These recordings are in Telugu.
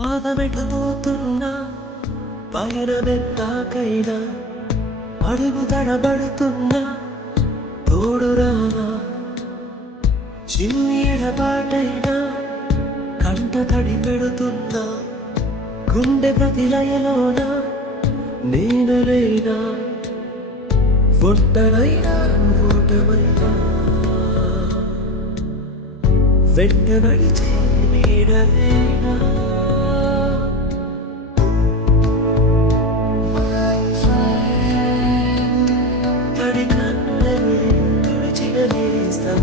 పాదమెటబోతున్నా పయనమెత్తాకైనా అడుగు తడబడుతున్నా తోడురానా? చిన్ని ఎడబాటైనా కంట తడి పెడుతున్నా గుండె ప్రతిలయలోన నేను లేనా? ఒంటనైనా ఓటమైనా? వెంట నడిచే నీడలేనా Put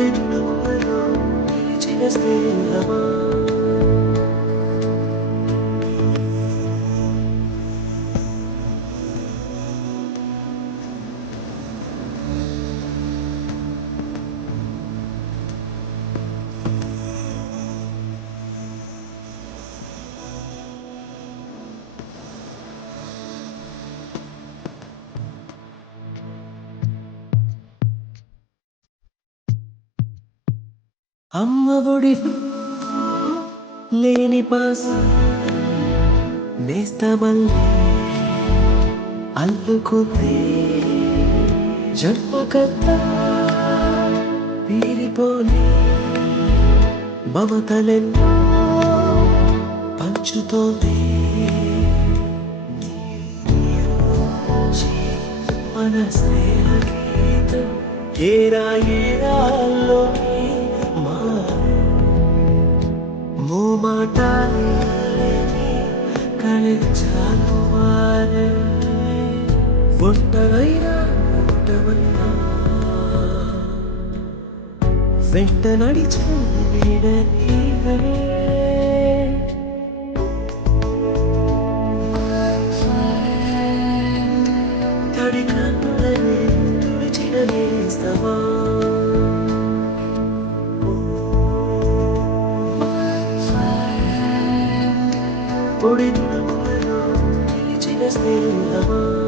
it in the middle, it is the ఒడి లేని పాస నేస్తమల్లే అల్లుకుంది జన్మకర్త తీరిపోని మమతలెన్నో పంచుతోంది. మన స్నేహ గీతం ఏరా ఏరాల్లో వెంట నడిచే పొడి నువ్వులో నిలిచిన స్నేహమా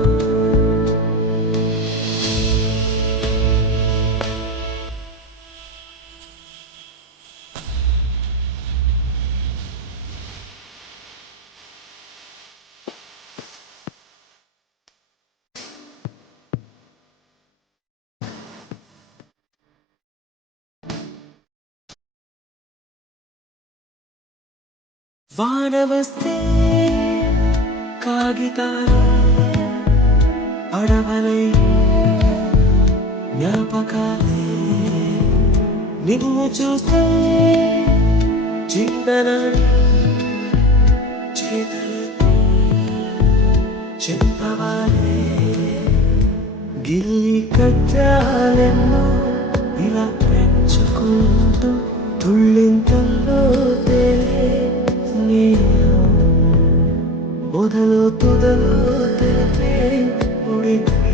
వానవస్తే కాగితాలు అడవలై జ్ఞాపకాలే. నిన్ను చూస్తే చింతనని చేతులన్నీ చింతవాలే గిల్లి కట్టాలెన్నో ఇలా పెంచుకుంటూ తుళ్ళింతల్లో తేలే. ಮೊದಲು ತುದಲು ತೆರೆತೆ ಉಳಿದು